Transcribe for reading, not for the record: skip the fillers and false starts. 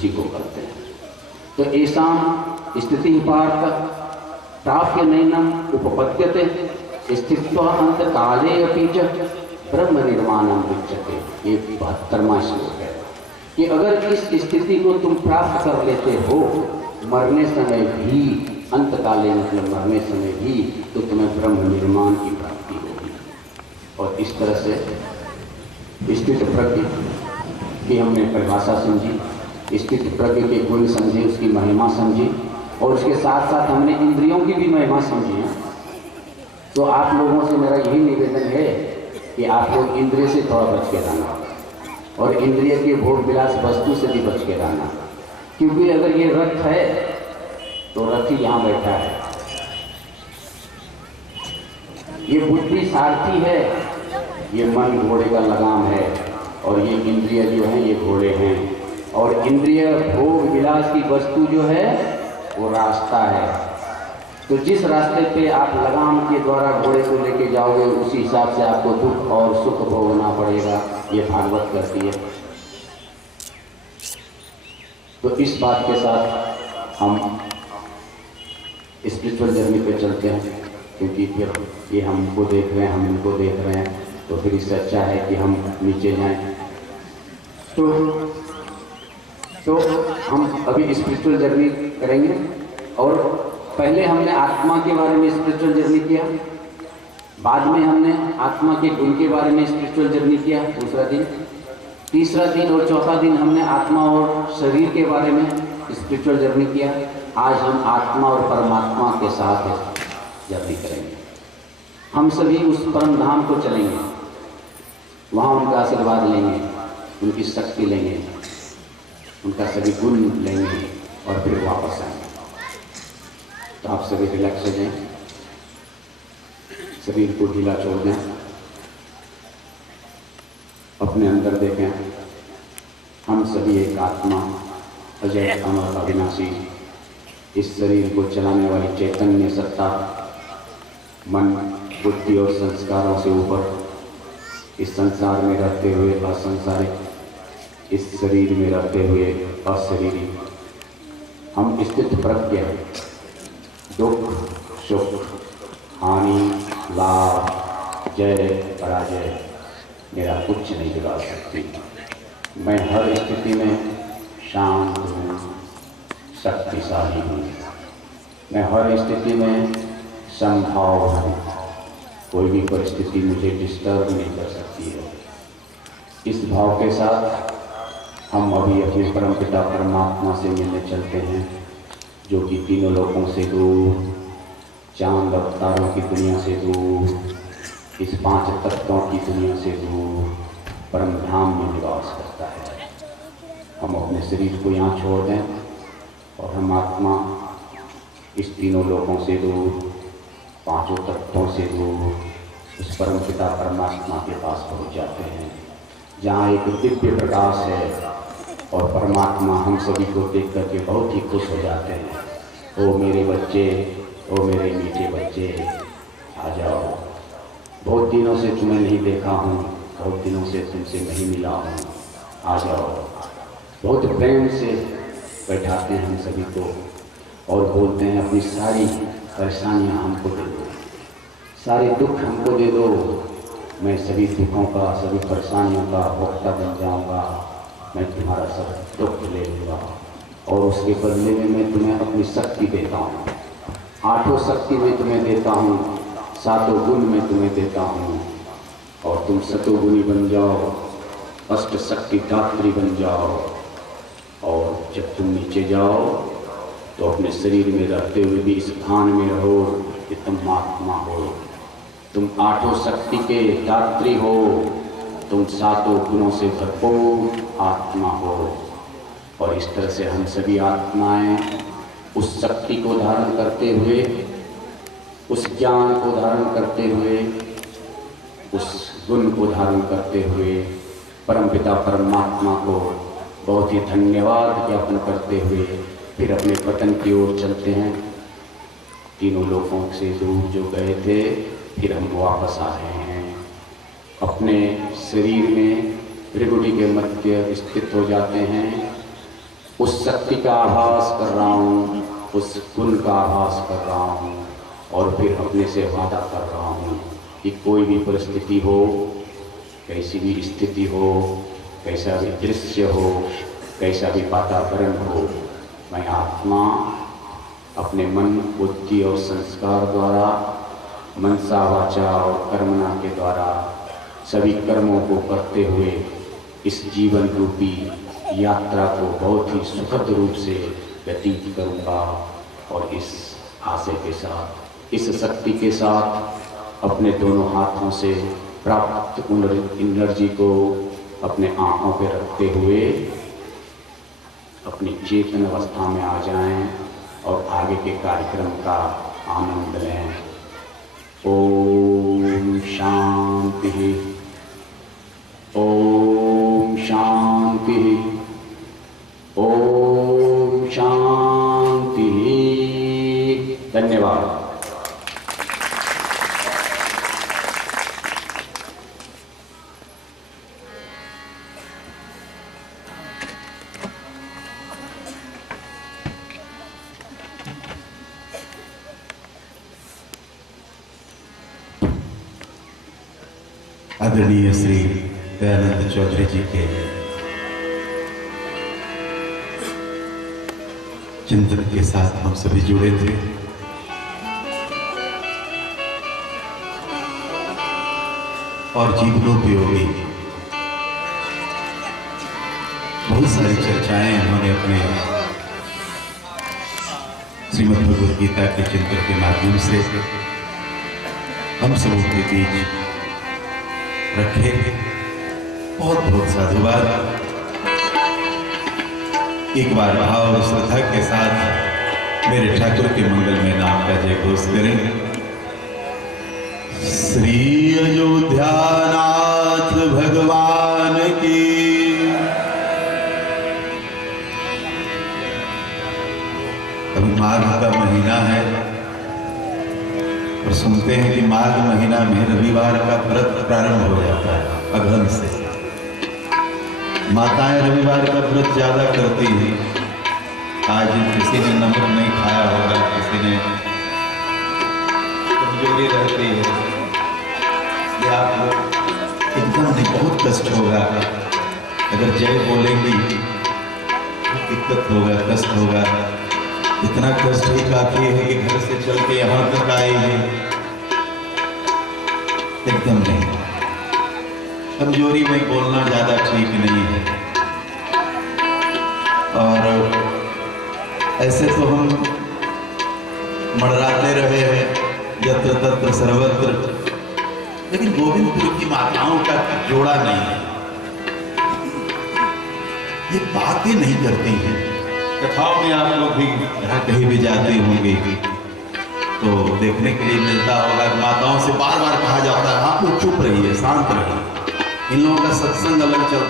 उसी को करते हैं। तो ऐसा स्थिति पार्थ प्राप्य नैनम उपपद्यते स्थित्वा अंत काले अपि च ब्रह्म निर्माणम विच्यते। ये 72वां श्लोक है कि अगर इस स्थिति को तुम प्राप्त कर लेते हो मरने समय भी, अंत काले मतलब मरने समय भी, तो तुम्हें ब्रह्म निर्माण की प्राप्ति होगी। और इस तरह से स्थित प्रज्ञ की हमने परिभाषा समझी, स्थित प्रज्ञ के गुण समझे, उसकी महिमा समझी, और उसके साथ साथ हमने इंद्रियों की भी महिमा समझी है। तो आप लोगों से मेरा यही निवेदन है कि आप लोग इंद्रिय से थोड़ा बच के रहना और इंद्रिय के भोग विलास वस्तु से भी बच के रहना, क्योंकि अगर ये रथ है तो रथ ही यहाँ बैठा है, ये बुद्धि सारथी है, ये मन घोड़े का लगाम है, और ये इंद्रिय जो हैं ये घोड़े हैं, और इंद्रिय भोग विलास की वस्तु जो है वो रास्ता है। तो जिस रास्ते पे आप लगाम के द्वारा घोड़े को लेके जाओगे उसी हिसाब से आपको दुख और सुख भोगना पड़ेगा, ये भागवत कहती है। तो इस बात के साथ हम स्पिरिचुअल जर्नी पे चलते हैं, क्योंकि फिर ये हमको देख रहे हैं, हम इनको देख रहे हैं, तो फिर इससे अच्छा है कि हम नीचे जाएं। तो हम अभी स्पिरिचुअल जर्नी करेंगे, और पहले हमने आत्मा के बारे में स्पिरिचुअल जर्नी किया, बाद में हमने आत्मा के गुण के बारे में स्पिरिचुअल जर्नी किया दूसरा दिन, तीसरा दिन और चौथा दिन हमने आत्मा और शरीर के बारे में स्पिरिचुअल जर्नी किया। आज हम आत्मा और परमात्मा के साथ जर्नी करेंगे। हम सभी उस परम धाम को चलेंगे, वहाँ उनका आशीर्वाद लेंगे, उनकी शक्ति लेंगे, उनका सभी गुण लेंगे और फिर वापस आएंगे। तो आप सभी रिलैक्स हो जाएं, शरीर को ढीला छोड़ दें, अपने अंदर देखें। हम सभी एक आत्मा, अजय अमर अविनाशी, इस शरीर को चलाने वाली चैतन्य सत्ता, मन बुद्धि और संस्कारों से ऊपर, इस संसार में रहते हुए असंसारिक, इस शरीर में रहते हुए अशरीरी। हम स्थित प्रज्ञ, दुख सुख हानि लाभ जय पराजय मेरा कुछ नहीं बिगाड़ सकती। मैं हर स्थिति में शांत हूँ, शक्तिशाली हूँ, मैं हर स्थिति में संभाव हूँ, कोई भी परिस्थिति मुझे डिस्टर्ब नहीं कर सकती है। इस भाव के साथ हम अभी अपने परमपिता परमात्मा से मिलने चलते हैं, जो कि तीनों लोकों से दूर, चांद अवतारों की दुनिया से दूर, इस 5 तत्वों की दुनिया से दूर परम धाम में निवास करता है। हम अपने शरीर को यहाँ छोड़ दें और हम आत्मा इस तीनों लोकों से दूर, 5 तत्वों से दूर, उस परम पिता परमात्मा के पास पहुँच जाते हैं, जहाँ एक दिव्य प्रकाश है, और परमात्मा हम सभी को देख करके बहुत ही खुश हो जाते हैं। ओ मेरे बच्चे, ओ मेरे मीठे बच्चे, आ जाओ, बहुत दिनों से तुम्हें नहीं देखा हूँ, बहुत दिनों से तुमसे नहीं मिला हूँ, आ जाओ। बहुत प्रेम से बैठाते हैं हम सभी को और बोलते हैं अपनी सारी परेशानियाँ हमको दे दो, सारे दुख हमको दे दो, मैं सभी दुखों का, सभी परेशानियों का भोक्ता बन जाऊँगा, मैं तुम्हारा सब दुख ले लूँगा, और उसके बदले में मैं तुम्हें अपनी शक्ति देता हूँ। 8 शक्ति मैं तुम्हें देता हूँ, 7 गुण मैं तुम्हें देता हूँ, और तुम सतोगुणी बन जाओ, अष्ट शक्ति दात्री बन जाओ। और जब तुम नीचे जाओ तो अपने शरीर में रहते हुए भी इस भान में रहो कि तुम आत्मा हो, तुम 8 शक्ति के दात्री हो, तुम 7 गुणों से भरपूर आत्मा हो। और इस तरह से हम सभी आत्माएं उस शक्ति को धारण करते हुए, उस ज्ञान को धारण करते हुए, उस गुण को धारण करते हुए परमपिता परमात्मा को बहुत ही धन्यवाद ज्ञापन करते हुए फिर अपने वतन की ओर चलते हैं। तीनों लोगों से दूर जो गए थे, फिर हम वापस आ रहे हैं, अपने शरीर में त्रिगुटी के मध्य स्थित हो जाते हैं, उस शक्ति का आभास कर रहा हूँ, उस गुण का आभास कर रहा हूँ और फिर अपने से वादा कर रहा हूँ कि कोई भी परिस्थिति हो, कैसी भी स्थिति हो, कैसा भी दृश्य हो, कैसा भी वातावरण हो, मैं आत्मा अपने मन, बुद्धि और संस्कार द्वारा, मनसा, वाचा और कर्मणा के द्वारा सभी कर्मों को करते हुए इस जीवन रूपी यात्रा को बहुत ही सुखद रूप से व्यतीत करूँगा और इस आशय के साथ, इस शक्ति के साथ अपने दोनों हाथों से प्राप्त एनर्जी को अपने आँखों पर रखते हुए अपनी चेतन अवस्था में आ जाएं और आगे के कार्यक्रम का आनंद लें। ओम शांति, ओम शांति, ओम शांति। धन्यवाद। आदरणीय श्री दयानंद चौधरी जी के चिंतन के साथ हम सभी जुड़े थे। और जीवनोपयोगी बहुत सारी चर्चाएं उन्होंने अपने श्रीमद् भगवद गीता के चिंतन के माध्यम से हम सबों के बीच रखे। बहुत बहुत साधुवाद। एक बार भाव और श्रद्धा के साथ मेरे ठाकुर के मंगलमय नाम का जय घोष करें। श्री अयोध्यानाथ भगवान की। अभी माघ का महीना है और सुनते हैं कि माघ महीना में रविवार का व्रत प्रारंभ हो जाता है। अगहन से माताएं रविवार का व्रत ज्यादा करती हैं। आज किसी ने नमक नहीं खाया होगा, किसी ने कमजोरी रहती है, या आप लोग एकदम नहीं, बहुत कष्ट होगा अगर जय बोलेंगी, दिक्कत होगा, कष्ट होगा। इतना कष्ट ही काफी है कि घर से चल के यहाँ तक आए हैं। एकदम नहीं, कमजोरी में बोलना ज्यादा ठीक नहीं है। और ऐसे तो हम मड़राते रहे हैं यत्र तत्र सर्वत्र, लेकिन गोविंदपुर की माताओं का जोड़ा नहीं है। ये बातें नहीं करती हैं। कथाओं में आप लोग भी जहाँ कहीं भी जाते होंगे तो देखने के लिए मिलता होगा, माताओं से बार बार कहा जाता है आप लोग चुप रहिए, शांत रहिए। इन लोगों का सत्संग अलग चलता है।